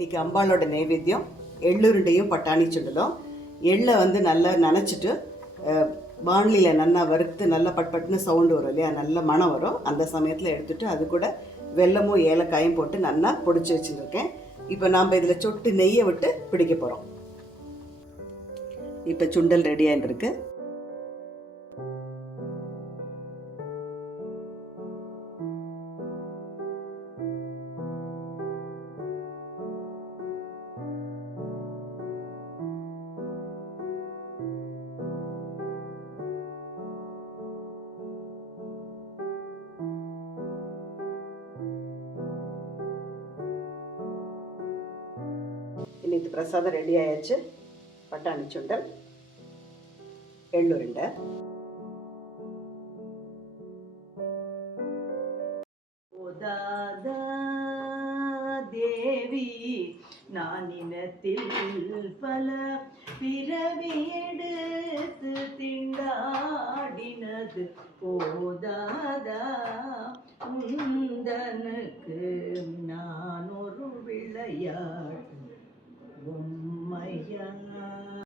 இன்றைக்கி அம்பாளோட நைவேத்தியம் எள்ளுருண்டையும் பட்டாணி சுண்டலும். எள்ளை நல்லா நனைச்சிட்டு வானிலையில் நல்லா வறுத்து நல்லா பட்பட்டுன்னு சவுண்டு வரும் இல்லையா, நல்ல மனம் வரும். அந்த சமயத்தில் எடுத்துகிட்டு அது கூட வெல்லமும் ஏலக்காயும் போட்டு நல்லா பொடிச்சு வச்சுருக்கேன். இப்போ நாம் இதில் சொட்டு நெய்யை விட்டு பிடிக்க போகிறோம். இப்போ சுண்டல் ரெடி ஆகிட்டுருக்கு. இன்னைக்கு பிரசாதம் ரெடி ஆயாச்சு. பட்டாணி சுண்டல், எள்ளுருண்டை. ஓதாதா தேவி நான் இனத்தில் பல பிறவி எடுத்து திண்டாடினது போதாதா உந்தனுக்கு